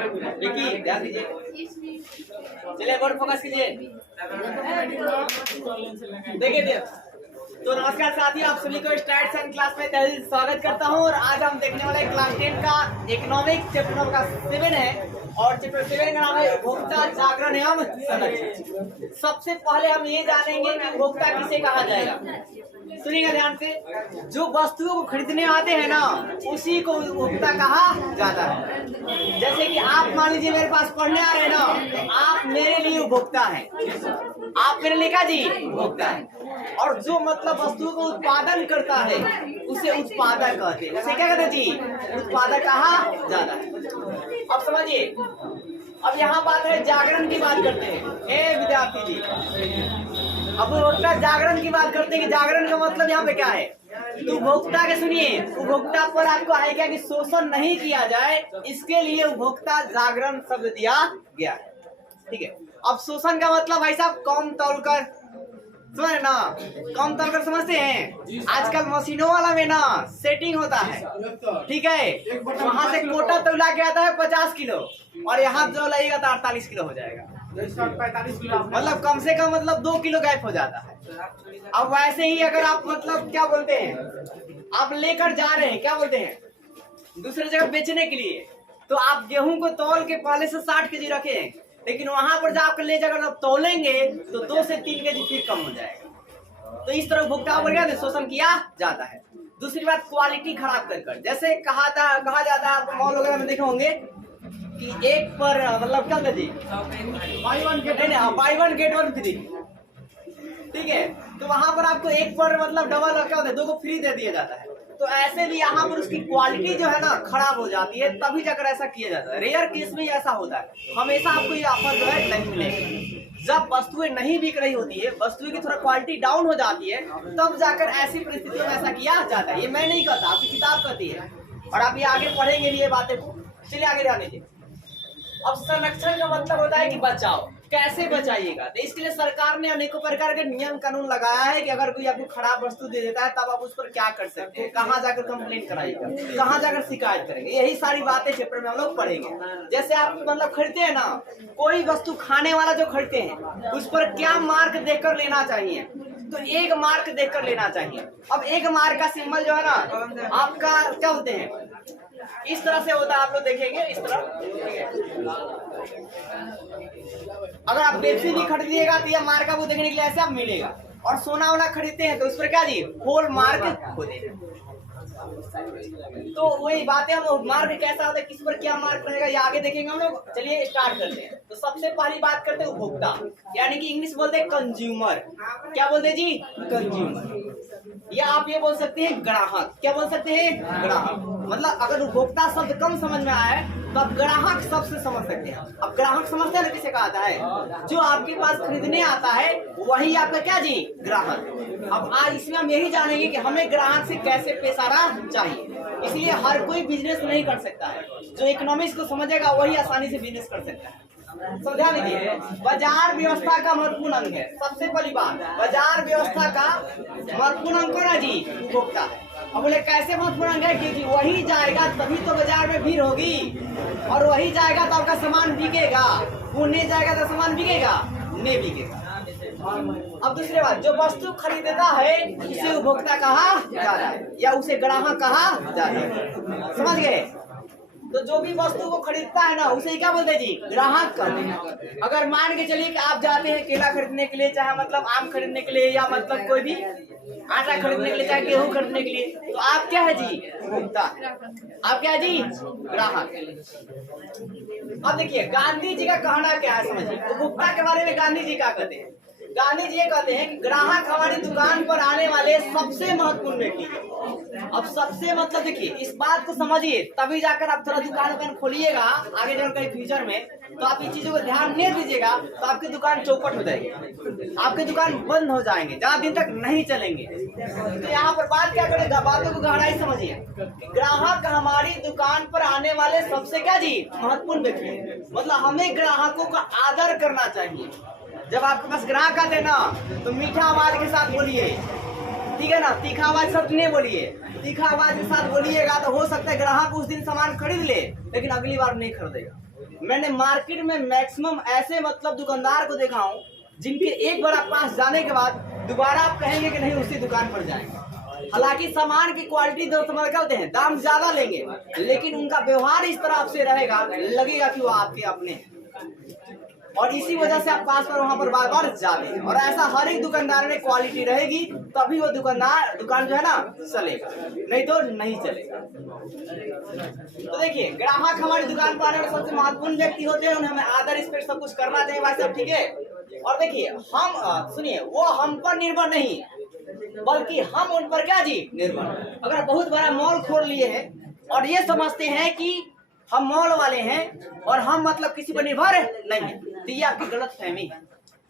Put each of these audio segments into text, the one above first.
देखिए ध्यान दीजिए, चलिए एक और फोकस कीजिए। देखिए तो नमस्कार साथियों, आप सभी को स्टार्ट सन क्लास में तहे दिल स्वागत करता हूं। और आज हम देखने वाले क्लास 10 का इकोनॉमिक चैप्टर नंबर 7 है और चैप्टर 7 का नाम है उपभोक्ता जागरण एवं संरक्षण। सबसे पहले हम ये जानेंगे कि उपभोक्ता किसे कहा जाएगा। सुनिएगा ध्यान से, जो वस्तुओं को खरीदने आते हैं ना उसी को उपभोक्ता कहा जाता है। जैसे कि आप मान लीजिए मेरे पास पढ़ने आ रहे हैं ना, तो आप मेरे लिए उपभोक्ता हैं, आप मेरे लिए क्या जी उपभोक्ता है। और जो मतलब वस्तुओं को उत्पादन करता है उसे उत्पादक कहते हैं। उसे क्या कहते हैं जी, उत्पादक कहा जाता है। अब समझिए, अब यहाँ बात है जागरण की बात करते हैं। ए विद्यार्थी जी, अब उपभोक्ता जागरण की बात करते हैं कि जागरण का मतलब यहाँ पे क्या है। तो उपभोक्ता के सुनिए, उपभोक्ता पर आपको है क्या कि शोषण नहीं किया जाए, इसके लिए उपभोक्ता जागरण शब्द दिया गया है। ठीक है, अब शोषण का मतलब भाई साहब कम तोड़कर, समझ ना, कम तोड़कर समझते हैं। आजकल मशीनों वाला में ना सेटिंग होता है, ठीक है, वहां से कोटा तौला के आता है 50 किलो और यहाँ जो लगेगा तो 48 किलो हो जाएगा, 45 किलो, मतलब कम से कम मतलब 2 किलो गैप हो जाता है। अब वैसे ही अगर आप मतलब क्या बोलते हैं, आप लेकर जा रहे हैं, क्या बोलते हैं, दूसरे जगह बेचने के लिए, तो आप गेहूं को तौल के पहले से 60 केजी रखें, लेकिन वहां पर जाकर ले जाकर आप तौलेंगे तो 2 से 3 केजी फिर कम हो जाएगा। तो इस तरह उपभोक्ताओं पर शोषण किया जाता है। दूसरी बात, क्वालिटी खराब कर, जैसे कहा जाता है, आप मॉल वगैरह में देखे होंगे कि एक पर मतलब क्या होता है, by one get one free, ठीक है, तो वहां पर आपको एक पर मतलब डबल क्या होता है, 2 को फ्री दे दिया जाता है। तो ऐसे भी यहाँ पर उसकी क्वालिटी जो है ना खराब हो जाती है, तभी जाकर ऐसा किया जाता है। रेयर केस में ऐसा होता है, हमेशा आपको ये ऑफर जो है नहीं मिलेगा। जब वस्तुएं नहीं बिक रही होती है, वस्तुएं की थोड़ा क्वालिटी डाउन हो जाती है, तब जाकर ऐसी परिस्थितियों में ऐसा किया जाता है। ये मैं नहीं कहता, आपकी किताब कहती है और आप ये आगे पढ़ेंगे भी ये बातें को। चलिए आगे ध्यान दीजिए। अब संरक्षण का मतलब होता है कि बचाओ, कैसे बचाइएगा। तो इसके लिए सरकार ने अनेकों प्रकार के नियम कानून लगाया है कि अगर कोई आपको खराब वस्तु दे देता है तब आप उस पर क्या कर सकते हैं, कहाँ जाकर कंप्लेंट कराइएगा, कहाँ जाकर शिकायत करेंगे, यही सारी बातें चैप्टर में हम लोग पढ़ेंगे। जैसे आप मतलब खरीदते हैं ना, कोई वस्तु खाने वाला जो खरीदते हैं उस पर क्या मार्क देकर लेना चाहिए, तो एक मार्क देकर लेना चाहिए। अब एक मार्क का सिंबल जो है ना आपका क्या बोलते हैं, इस तरह से होता है, आप लोग देखेंगे इस तरह। अगर आप पेप्सी भी खरीदिएगा तो यह मार्क आपको देखने के लिए ऐसा मिलेगा। और सोना वोना खरीदते हैं तो उस पर क्या जी होल मार्क होते हैं। तो वही बातें, हम मार्क कैसा होता है, किस पर क्या मार्क रहेगा, ये आगे देखेंगे हम लोग। चलिए स्टार्ट करते हैं। तो सबसे पहली बात करते हैं उपभोक्ता, यानी कि इंग्लिश बोलते हैं कंज्यूमर। क्या बोलते हैं जी, कंज्यूमर, या आप ये बोल सकते हैं ग्राहक। क्या बोल सकते हैं, ग्राहक। मतलब अगर उपभोक्ता शब्द कम समझ में आए तो आप ग्राहक शब्द से समझ सकते हैं। अब ग्राहक समझते हैं ना किसे कहा जाता है, जो आपके पास खरीदने आता है वही आपका क्या जी, ग्राहक। अब आज इसमें हम यही जानेंगे कि हमें ग्राहक से कैसे पेश आना चाहिए। इसलिए हर कोई बिजनेस नहीं कर सकता है, जो इकोनॉमिक्स को समझेगा वही आसानी से बिजनेस कर सकता है। समझा लीजिए, बाजार व्यवस्था का महत्वपूर्ण अंग है। सबसे पहली बात, बाजार व्यवस्था का महत्वपूर्ण अंग ना जी उपभोक्ता है। अब बोले कैसे महत्वपूर्ण अंग है, क्योंकि वही जाएगा तभी तो बाजार में भीड़ होगी, और वही जाएगा तो आपका सामान बिकेगा, वो नहीं जाएगा तो सामान बिकेगा नहीं बिकेगा। अब दूसरी बात, जो वस्तु खरीदता है उसे उपभोक्ता कहा जाता है या उसे ग्राहक कहा जाता है। समझ गए। तो जो भी वस्तु को खरीदता है ना उसे क्या बोलते हैं जी, ग्राहक कहते हैं। अगर मान के चलिए कि आप जाते हैं केला खरीदने के लिए, चाहे मतलब आम खरीदने के लिए, या मतलब कोई भी आटा खरीदने के लिए, चाहे गेहूं खरीदने के लिए, तो आप क्या है जी, उपभोक्ता। आप क्या है जी, ग्राहक। अब देखिए गांधी जी का कहना क्या है, समझिए उपभोक्ता के बारे में गांधी जी क्या कहते हैं। गांधी जी कहते हैं कि ग्राहक हमारी दुकान पर आने वाले सबसे महत्वपूर्ण व्यक्ति है। अब सबसे मतलब देखिए इस बात को समझिए, तभी जाकर आप थोड़ा दुकान खोलिएगा आगे जाकर कहीं फ्यूचर में, तो आप इन चीजों को ध्यान नहीं दीजिएगा तो आपकी दुकान चौपट हो जाएगी, आपकी दुकान बंद हो जाएंगे, ज्यादा दिन तक नहीं चलेंगे। तो यहाँ पर बात क्या करेगा, बातों को गहराई समझिए। ग्राहक हमारी दुकान पर आने वाले सबसे क्या जी, महत्वपूर्ण व्यक्ति है। मतलब हमें ग्राहकों का आदर करना चाहिए। जब आपके पास ग्राहक आते हैं ना तो मीठा आवाज के साथ बोलिए, ठीक है ना, तीखा आवाज शब्द नहीं बोलिए, तीखा आवाज के साथ बोलिएगा तो हो सकता है ग्राहक उस दिन सामान खरीद ले लेकिन अगली बार नहीं खरीदेगा। मैंने मार्केट में मैक्सिमम ऐसे मतलब दुकानदार को देखा हूँ जिनके एक बार आप पास जाने के बाद दोबारा आप कहेंगे कि नहीं उसी दुकान पर जाएंगे। हालांकि सामान की क्वालिटी दो समझ करते हैं, दाम ज्यादा लेंगे लेकिन उनका व्यवहार इस तरह से रहेगा, लगेगा कि वो आपके अपने हैं और इसी वजह से आप पास पर वहां पर बार बार जाते हैं। और ऐसा हर एक दुकानदार में क्वालिटी रहेगी तभी वो दुकान जो है ना चलेगा, नहीं तो नहीं चलेगा। तो देखिए ग्राहक हमारी दुकान पर आने वाले सबसे महत्वपूर्ण व्यक्ति होते हैं, उन्हें हमें आदर रिस्पेक्ट सब कुछ करना चाहिए भाई साहब, ठीक है। और देखिए हम सुनिए, वो हम पर निर्भर नहीं बल्कि हम उन पर क्या जी निर्भर। अगर बहुत बड़ा मॉल खोल लिए हैं और ये समझते हैं कि हम मॉल वाले हैं और हम मतलब किसी पर निर्भर नहीं है, तो ये आपकी गलत फहमी है।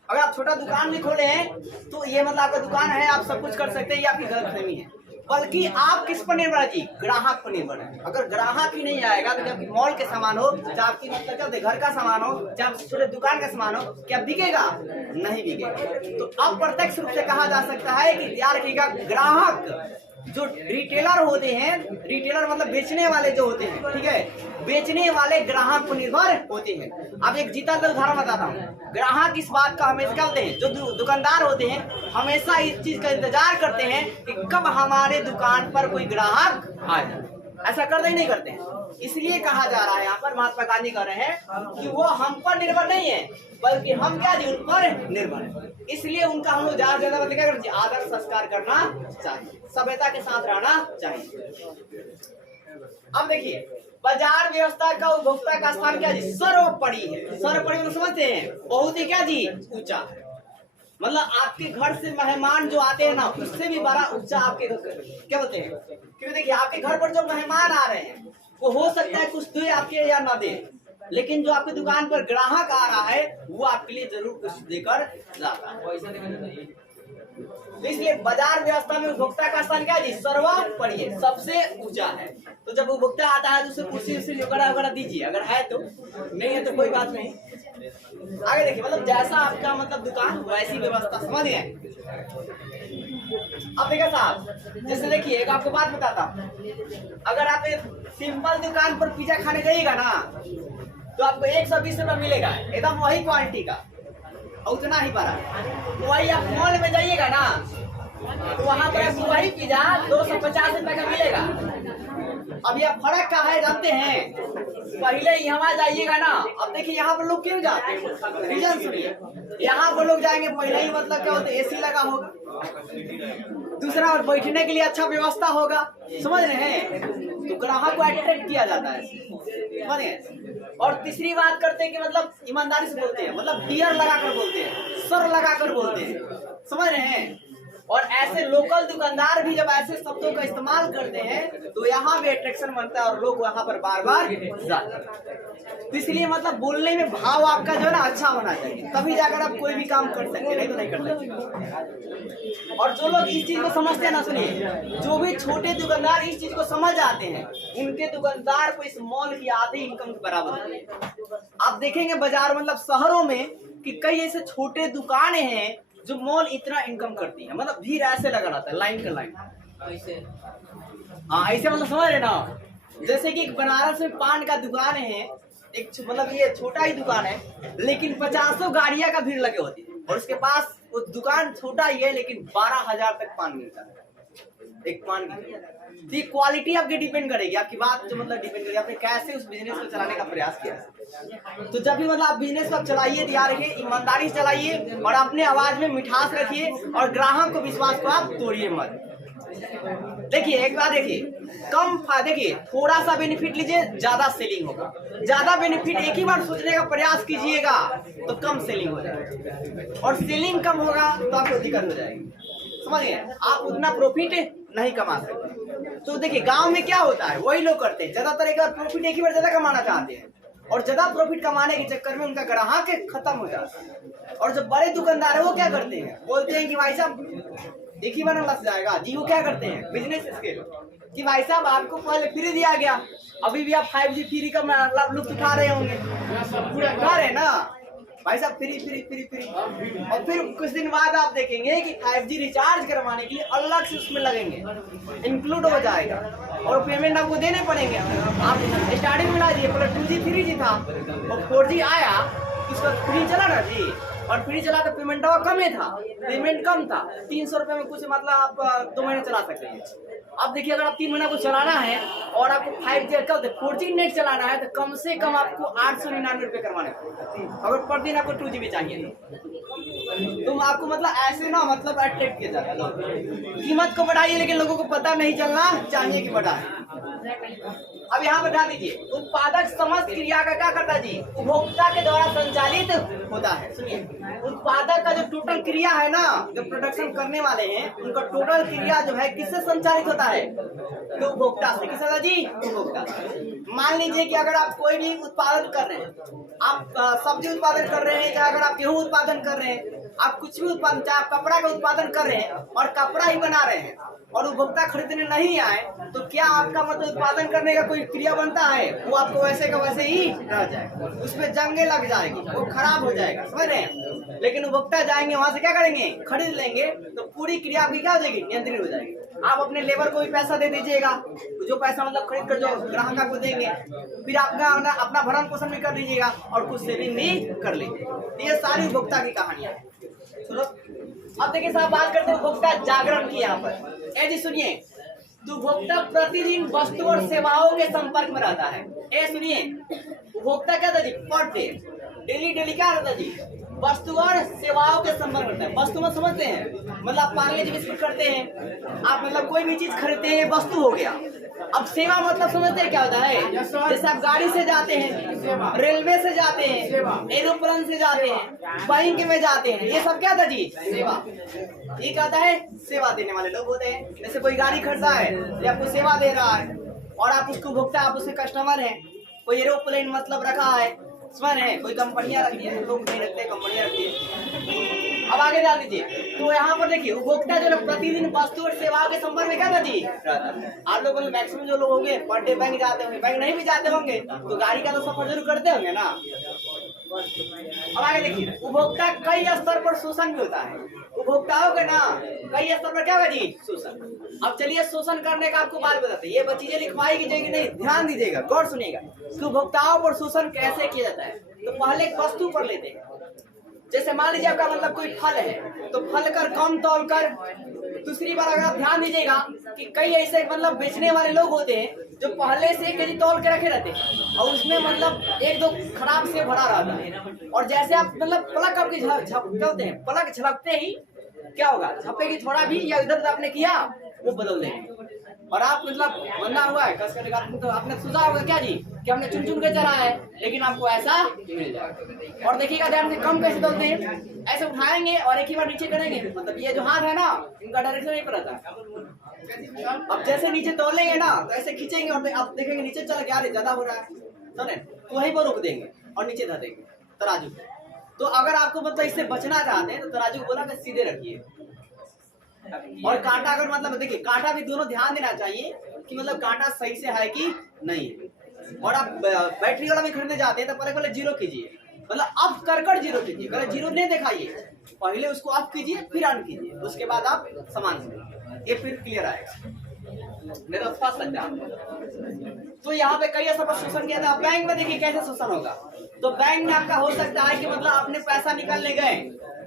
अगर आप छोटा दुकान भी खोले हैं तो ये मतलब आपका दुकान है, आप सब कुछ कर सकते हैं, ये आपकी गलत फहमी है। बल्कि आप किस पर निर्भर है जी, ग्राहक पर निर्भर है। अगर ग्राहक ही नहीं आएगा तो जब मॉल के सामान हो, चाहे आपकी मतलब क्या घर का सामान हो, चाहे छोटे दुकान का सामान हो, क्या बिकेगा? नहीं बिकेगा। तो अप्रत्यक्ष रूप से कहा जा सकता है कि ध्यान रखिएगा, ग्राहक जो रिटेलर होते हैं, रिटेलर मतलब बेचने वाले जो होते हैं, ठीक है, बेचने वाले ग्राहक पर निर्भर होते हैं। अब एक जीता हुआ उदाहरण बताता हूँ। ग्राहक इस बात का हमेशा क्या होते हैं, जो दुकानदार होते हैं हमेशा इस चीज का इंतजार करते हैं कि कब हमारे दुकान पर कोई ग्राहक आ जाए। ऐसा करते ही नहीं करते हैं। इसलिए कहा जा रहा है यहाँ पर, महात्मा गांधी कह रहे हैं कि वो हम पर निर्भर नहीं है बल्कि हम क्या जी उन पर निर्भर है। इसलिए उनका हम लोग ज्यादा से ज्यादा क्या करते हैं, आदर संस्कार करना चाहिए, सभ्यता के साथ रहना चाहिए। अब देखिए बाजार व्यवस्था का उपभोक्ता का स्थान क्या जी सर्वोपरि है। सर्वोपरि मतलब समझते हैं, बहुत ही क्या जी ऊंचा है। मतलब आपके घर से मेहमान जो आते हैं ना उससे भी बड़ा ऊंचा आपके क्या बोलते हैं। क्योंकि देखिए आपके घर पर जो मेहमान आ रहे हैं वो हो सकता है कुछ दे आपके या ना दे, लेकिन जो आपकी दुकान पर ग्राहक आ रहा है वो आपके लिए जरूर कुछ देकर जाता है। इसलिए बाजार व्यवस्था में उपभोक्ता का स्थान क्या है, सर्वोपरि है, सबसे ऊंचा है। तो जब उपभोक्ता आता है तो उसे कुर्सी वगैरह दीजिए, अगर है तो, नहीं है तो कोई बात नहीं। आगे देखिए, मतलब जैसा आपका मतलब दुकान वैसी व्यवस्था, समझ गए। अब देखिए साहब, जैसे देखिए एक आपको बात बताता हूँ, अगर आप सिंपल दुकान पर पिज्जा खाने जाइएगा ना तो आपको 120 रुपये मिलेगा, एकदम वही क्वालिटी का, उतना ही बड़ा। वही आप मॉल में जाइएगा ना तो वहाँ पर आपको वही पिज्जा 250 रुपए का मिलेगा। अब यह फर्क क्या है जानते हैं, पहले यहाँ जाइएगा ना, अब देखिए यहाँ पर लोग क्यों जाते हैं, रीजन सुनिए। यहाँ पर लोग जाएंगे पहले ही मतलब क्या होता है, एसी लगा होगा, दूसरा बैठने के लिए अच्छा व्यवस्था होगा, समझ रहे हैं, तो ग्राहक को अट्रैक्ट किया जाता है, समझ गए। और तीसरी बात करते हैं कि मतलब ईमानदारी से बोलते हैं, मतलब डियर लगाकर बोलते हैं, सर लगाकर बोलते हैं, समझ रहे हैं। और ऐसे लोकल दुकानदार भी जब ऐसे शब्दों का इस्तेमाल करते हैं तो यहाँ भी अट्रैक्शन बनता है और लोग वहाँ पर बार बार जाते हैं। तो इसलिए मतलब बोलने में भाव आपका जो है ना अच्छा होना चाहिए, तभी जाकर आप कोई भी काम कर सकते, नहीं तो नहीं कर सकते। और जो लोग इस चीज को समझते हैं ना, सुनिए, जो भी छोटे दुकानदार इस चीज को समझ आते हैं उनके दुकानदार को इस मॉल की आधी इनकम के बराबर होती है। आप देखेंगे बाजार मतलब शहरों में कि कई ऐसे छोटे दुकानें हैं जो मॉल इतना इनकम करती है, मतलब भीड़ ऐसे लगा रहता है, लाइन का लाइन ऐसे। हाँ ऐसे मतलब समझ रहे ना, जैसे कि बनारस में पान का दुकान है, एक मतलब ये छोटा ही दुकान है लेकिन 50 गाड़ियां का भीड़ लगे होती है और उसके पास वो दुकान छोटा ही है लेकिन 12,000 तक पान मिलता है एक पान की। तो ये क्वालिटी आपके डिपेंड करेगी, आपकी बात जो मतलब डिपेंड करेगी आपने कैसे उस बिजनेस को चलाने का प्रयास किया। तो जब भी मतलब आप बिजनेस को चलाइए, तैयार रखिए, ईमानदारी से चलाइए और अपने आवाज में मिठास रखिए और ग्राहक को विश्वास को आप तोड़िए मत। देखिए एक बात देखिए, कम देखिए थोड़ा सा बेनिफिट लीजिए, ज्यादा सेलिंग होगा। ज्यादा बेनिफिट एक ही बार सोचने का प्रयास कीजिएगा तो कम सेलिंग हो जाएगा, और सेलिंग कम होगा तो आपको दिक्कत हो जाएगी, समझिए, आप उतना प्रॉफिट नहीं कमा सकते। तो देखिए गांव में क्या होता है, वही लोग करते हैं, ज्यादातर एक बार प्रॉफिट एक ही बार ज्यादा कमाना चाहते हैं और ज्यादा प्रॉफिट कमाने के चक्कर में उनका ग्राहक खत्म हो जाता है। और जो बड़े दुकानदार है वो क्या करते हैं, बोलते हैं कि भाई साहब एक ही बार लग जाएगा जी। वो क्या करते हैं बिजनेस स्केल कि भाई साहब आपको पहले फ्री दिया गया, अभी भी आप 5G फ्री का लुत्फ उठा रहे होंगे, उठा रहे ना, भाई साहब फ्री फ्री फ्री फ्री। और फिर कुछ दिन बाद आप देखेंगे कि 5G रिचार्ज करवाने के लिए अलग से उसमें लगेंगे, इंक्लूड हो जाएगा और पेमेंट आपको देने पड़ेंगे। आप स्टार्टिंग में ला दिए, पहले 2G 3G था और 4G आया, उसका फ्री चला ना जी, और फ्री चला तो पेमेंट कम ही था, पेमेंट कम था, 300 रुपये में कुछ मतलब आप 2 महीने चला सकते हैं। अब देखिए अगर आप 3 महीना को चलाना है और आपको 5G का 4G नेट चलाना है तो कम से कम आपको 899 रुपये करवाने पड़ेंगे, अगर पर दिन आपको 2GB चाहिए तो आपको मतलब ऐसे ना मतलब अट्रैक्ट किया जाता है लोग। कीमत को बढ़ाइए लेकिन लोगों को पता नहीं चलना चाहिए कि बढ़ाए। अब यहाँ बता दीजिए, उत्पादक समस्त क्रिया का क्या करता है जी, उपभोक्ता के द्वारा संचालित होता है। सुनिए, उत्पादक का जो टोटल क्रिया है ना, जो प्रोडक्शन करने वाले हैं उनका टोटल क्रिया जो है किससे संचालित होता है, तो उपभोक्ता से। किसका जी, उपभोक्ता। मान लीजिए कि अगर आप कोई भी उत्पादन कर रहे हैं, आप सब्जी उत्पादन कर रहे हैं, चाहे अगर आप गेहूं उत्पादन कर रहे हैं, आप कुछ भी उत्पादन, चाहे आप कपड़ा का उत्पादन कर रहे हैं और कपड़ा ही बना रहे हैं और उपभोक्ता खरीदने नहीं आए, तो क्या आपका मतलब उत्पादन करने का कोई क्रिया बनता है, वो आपको वैसे का वैसे ही रह जाएगा, उसमें जंगे लग जाएगी, वो खराब हो जाएगा, समझ रहे हैं। लेकिन उपभोक्ता जाएंगे वहां से क्या करेंगे, खरीद लेंगे, तो पूरी क्रिया आपकी क्या हो जाएगी, नियंत्रित हो जाएगी। आप अपने लेबर को भी पैसा दे दीजिएगा, जो पैसा मतलब खरीद कर जो ग्राहक को देंगे, फिर आपका अपना भरण पोषण भी कर लीजिएगा और कुछ सेविंग भी कर लीजिएगा। ये सारी उपभोक्ता की कहानियां है। सुनो, अब देखिए साहब बात करते हैं उपभोक्ता जागरण की। यहाँ पर ए जी सुनिए, तो उपभोक्ता प्रतिदिन वस्तु और सेवाओं के संपर्क में रहता है। ए सुनिए, उपभोक्ता क्या था जी, पर डे, डेली डेली क्या रहता जी, वस्तु और सेवाओं के संपर्क में रहता है। वस्तु में समझते हैं मतलब पार्ले जी बिस्कुट करते हैं, आप मतलब कोई भी चीज खरीदते हैं, वस्तु हो गया। अब सेवा मतलब समझते हैं क्या होता है, जैसे आप गाड़ी से जाते हैं, रेलवे से जाते हैं, एरोप्लेन से जाते हैं, बैंक में जाते हैं, ये सब क्या था जी, सेवा। ये क्या होता है, सेवा देने वाले लोग होते हैं। जैसे कोई गाड़ी खरीदा है या कोई सेवा दे रहा है और आप उसको भुगता, आप उसके कस्टमर हैं। कोई एरोप्लेन मतलब रखा है, समझ रहे हैं, कोई कंपनियां रखी है, लोग नहीं रखते, कंपनियां रखती है। अब आगे डाल दीजिए, तो यहाँ पर देखिए उपभोक्ता जो प्रतिदिन वस्तु और सेवाओं के संपर्क में क्या था जी, आप लोगों में मैक्सिमम जो लोग होंगे पर डे बैंक जाते होंगे, बैंक नहीं भी जाते होंगे तो गाड़ी का तो सफर जरूर करते होंगे ना। अब आगे देखिए, उपभोक्ता कई स्तर पर शोषण भी होता है। उपभोक्ताओं के ना कई स्तर पर क्या होगा जी, शोषण। अब चलिए शोषण करने का आपको बात बताते हैं, ये चीजें लिखवाई की जाएगी नहीं, ध्यान दीजिएगा, गौर सुनिएगा कि उपभोक्ताओं पर शोषण कैसे किया जाता है। तो पहले एक वस्तु पर लेते हैं, जैसे मान लीजिए आपका मतलब कोई फल है, तो फल कर कम तौल कर। दूसरी बार अगर आप ध्यान दीजिएगा कि कई ऐसे मतलब बेचने वाले लोग होते हैं जो पहले से 1 केजी तौल के रखे रहते हैं और उसमें मतलब 1-2 खराब से भरा रहता है, और जैसे आप मतलब पलक आपकी झपकते हैं, पलक झपकते ही क्या होगा, झपेगी थोड़ा भी या इधर आपने किया वो बदल देंगे। और आप मतलब बंदा हुआ है कस करने का, तो आपने सोचा होगा क्या जी कि हमने चुन चुन के चला है, लेकिन आपको ऐसा मिल जाएगा। और देखिएगा ध्यान से, कम कैसे तोलते हैं, ऐसे उठाएंगे और एक ही बार नीचे करेंगे, मतलब ये जो हाथ है ना इनका डायरेक्शन नहीं पता था। अब जैसे नीचे तोलेंगे ना तो ऐसे खींचेंगे और आप देखेंगे नीचे चल गया, ज्यादा हो रहा है सुने, तो वहीं पर रोक देंगे और नीचे धर देंगे तराजू। तो अगर आपको मतलब इससे बचना चाहते हैं तो तराजू बोला कि सीधे रखिए। और कांटा अगर मतलब देखिए, कांटा भी दोनों ध्यान देना चाहिए कि मतलब कांटा सही से है कि नहीं है। और आप बैटरी वाला भी खरीदने जाते हैं तो पहले 0 कीजिए, मतलब अप कर 0 कीजिए, पहले 0 नहीं दिखाइए, पहले उसको अप कीजिए फिर ऑन कीजिए, उसके बाद आप सामान ये फिर क्लियर आएगा, मेरा स्पष्ट लगता है। तो यहाँ पे कई ऐसा शोषण किया था। बैंक में देखिए कैसे शोषण होगा, तो बैंक में आपका हो सकता है कि मतलब आपने पैसा निकालने गए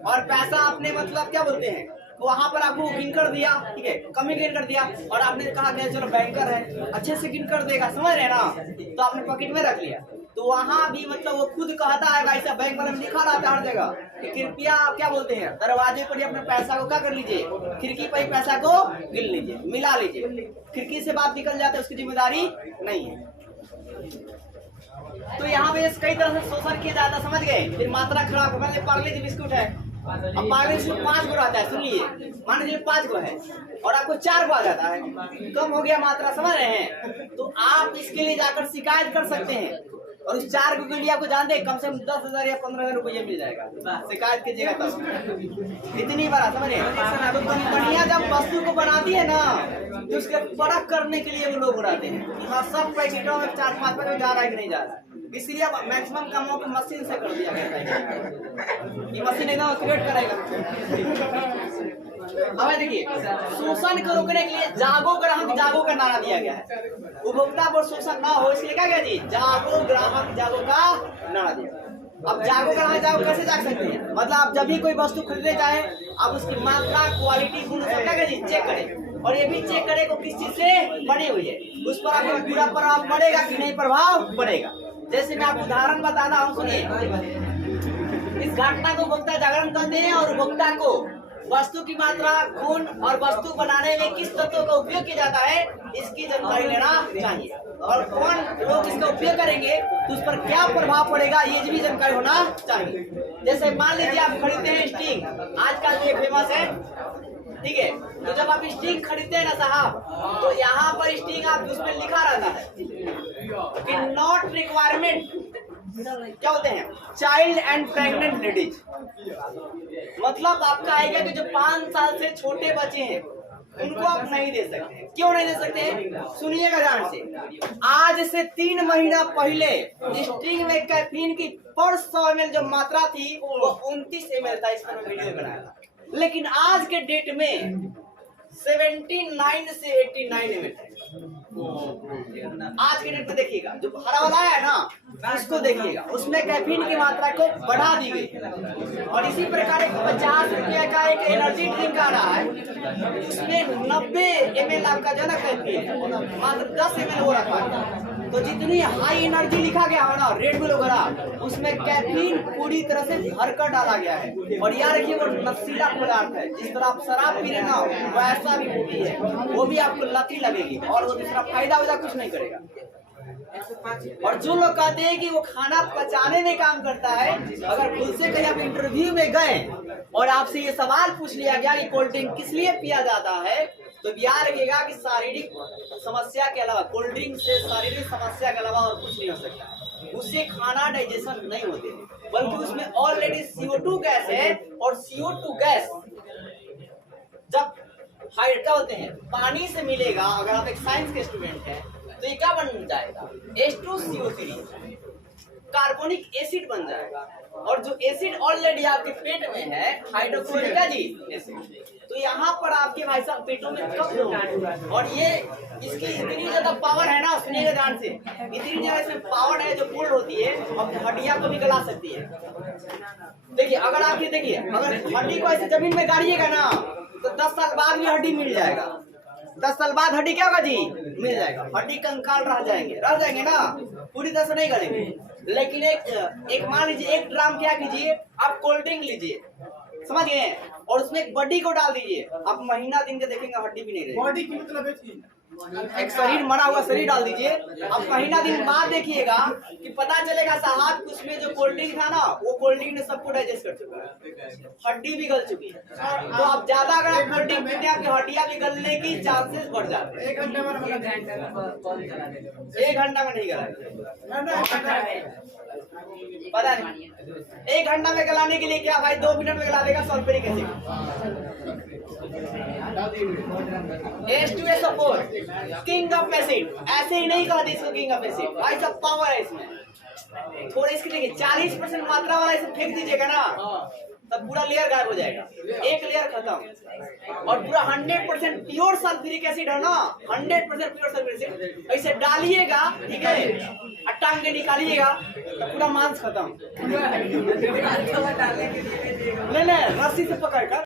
और पैसा आपने मतलब क्या बोलते हैं वहां पर आपको गिन कर दिया, ठीक है, कमी गिन कर दिया, और आपने कहा कि चलो बैंकर है अच्छे से गिन कर देगा, समझ रहे ना, तो आपने पॉकेट में रख लिया। तो वहां भी मतलब वो खुद कहता है, भाई साहब बैंक वाले में लिखा रहता है हर जगह कि कृपया क्या बोलते हैं, दरवाजे पर ही अपने पैसा को क्या कर लीजिए, खिड़की पर ही पैसा को गिन लीजिए, मिला लीजिए, खिड़की से बात निकल जाता है उसकी जिम्मेदारी नहीं है। तो यहाँ पे कई तरह से शोषण किया जाता, समझ गए। फिर मात्रा खराब, पहले पार्ले जी बिस्कुट है, अब पार्ले इसमें 5 गो रहता है, सुनिए मान लीजिए 5 गो है और आपको 4 गो आ जाता है, कम हो गया मात्रा, समझ रहे हैं। तो आप इसके लिए जाकर शिकायत कर सकते हैं और उस 4 गो के लिए आपको जानते हैं कम से कम 10,000 या 15,000 रुपये मिल जाएगा, शिकायत कीजिएगा तब। इतनी बड़ा समझ रहे हैं। तो कंपनियां जब वस्तु को बनाती है ना तो उसके परख करने के लिए वो लोग बनाते हैं, हाँ सब पैकेटों में 4-5 में जा रहा है कि नहीं जा रहा है। इसलिए मैक्सिमम कामों को मशीन से कर दिया गया है। ये मशीन एकदम क्रिएट करेगा। हमें देखिए, शोषण को रोकने के लिए जागो ग्राहक जागो का नारा दिया गया है। उपभोक्ता पर शोषण ना हो इसलिए क्या गया जी, जागो ग्राहक जागो का नारा दिया। अब जागो ग्राहक जागो कैसे जाग सकते हैं, मतलब आप जब भी कोई वस्तु खरीदने जाए आप उसकी मात्रा, क्वालिटी, गुण सब क्या जी चेक करें, और ये भी चेक करें को किस चीज से बनी हुई है, उस पर आपको पूरा प्रभाव पड़ेगा कि नहीं प्रभाव पड़ेगा। जैसे मैं आपको उदाहरण बताना हूँ, सुनिए। इस घटना को उपभोक्ता जागरण कहते हैं और उपभोक्ता को वस्तु की मात्रा, गुण और वस्तु बनाने में किस तत्वों का उपयोग किया जाता है इसकी जानकारी लेना चाहिए, और कौन लोग इसका उपयोग करेंगे तो उस पर क्या प्रभाव पड़ेगा ये भी जानकारी होना चाहिए। जैसे मान लीजिए आप खरीदते हैं स्टिंग, आजकल ये फेमस है, ठीक है। तो जब आप स्टिंग खरीदते हैं ना साहब, तो यहाँ पर स्टिंग आप उसमें लिखा रहता है कि नॉट रिक्वायरमेंट क्या होते हैं, चाइल्ड एंड प्रेग्नेंट लेडीज। मतलब आपका आएगा कि जो 5 साल से छोटे बच्चे हैं उनको आप नहीं दे सकते। क्यों नहीं दे सकते हैं, सुनिएगा ध्यान से। आज से 3 महीना पहले स्टिंग में कैफीन की पर 100 ml जो मात्रा थी वो 29 ml था, इसका मैं वीडियो बनाया था। लेकिन आज के डेट में 79 से 89 ml है। आज के डेट में देखिएगा, जो हरा वाला है ना उसको देखिएगा, उसमें कैफीन की मात्रा को बढ़ा दी गई। और इसी प्रकार 50 रुपया का एक एनर्जी ड्रिंक आ रहा है, उसमें 90 ml आपका जो ना कैफीन है, मात्र 10 ml वो रखा है। तो जितनी हाई एनर्जी लिखा गया हो ना रेड बुल वगैरह, उसमें कैफीन पूरी तरह से भरकर डाला गया है। और याद रखिए वो नशीला पदार्थ है, जिस तरह आप शराब पी रहे ना वैसा भी वो भी है, वो भी आपको लती लगेगी और वो दूसरा फायदा वजह कुछ नहीं करेगा। और जो लोग कहते हैं कि वो खाना पचाने में काम करता है, अगर खुद से कहीं आप इंटरव्यू में गए और आपसे ये सवाल पूछ लिया गया कि कोल्ड ड्रिंक किस लिए पिया जाता है, तो याद रखिएगा कि शारीरिक समस्या के अलावा, कोल्ड ड्रिंक से शारीरिक समस्या के अलावा और कुछ नहीं हो सकता। उससे खाना डाइजेशन नहीं होते, बल्कि उसमें ऑलरेडी CO2 गैस है, और CO2 गैस जब क्या होते हैं पानी से मिलेगा, अगर आप एक साइंस के स्टूडेंट हैं तो ये क्या बन जाएगा, H2CO3 कार्बोनिक एसिड बन जाएगा। और जो एसिड ऑलरेडी आपके पेट में है हाइड्रोक्लोरिक एसिड, तो यहाँ पर आपके भाई साहब पेटों में कब होगा। और ये इसकी इतनी ज्यादा पावर है ना, सुनिएगा ध्यान से, इतनी ज्यादा इसमें पावर है जो कोल्ड होती है और हड्डियां को भी गला सकती है। देखिए अगर आप ये देखिए, अगर हड्डी को ऐसे जमीन में गाड़िएगा ना तो 10 साल बाद भी हड्डी मिल जाएगा। 10 साल बाद हड्डी क्या होगा जी, मिल जाएगा। हड्डी कंकाल रह जाएंगे ना, पूरी तरह से नहीं गलेंगे। लेकिन एक मान लीजिए 1 ड्राम क्या कीजिए, आप कोल्ड ड्रिंक लीजिए, समझ गए, और उसमें एक बॉडी को डाल दीजिए, आप महीना दिन के देखेंगे हड्डी भी नहीं रहेगी। बॉडी की मतलब एक शरीर मरा हुआ शरीर डाल दीजिए, अब महीना दिन बाद देखिएगा कि पता चलेगा साहब उसमें जो कोल्ड ड्रिंक था ना वो कोल्ड ड्रिंक ने सबको डाइजेस्ट कर चुका है, हड्डी भी गल चुकी है। तो अब ज्यादा अगर आप कोल्ड ड्रिंक पीते हैं आपकी हड्डियां भी गलने की चांसेस बढ़ जाते हैं। 1 घंटे में नहीं गला, पता नहीं 1 घंटा में गलाने के लिए क्या भाई 2 मिनट में गला देगा sulphuric acid. H2SO4 king of acid, ऐसे ही नहीं कहते इसको किंग ऑफ एसिड, भाई सब पावर है इसमें। थोड़ा इसकी देखिए 40% मात्रा वाला इसे फेंक दीजिएगा ना तब पूरा लेयर गायब हो जाएगा, एक लेयर खत्म। और पूरा 100% प्योर सल्फ्यूरिक एसिड है ना, 100% प्योर सल्फ्यूरिक एसिड ऐसे डालिएगा, ठीक है, टांग के निकालिएगा तो पूरा मांस खत्म। नहीं रस्सी से पकड़ कर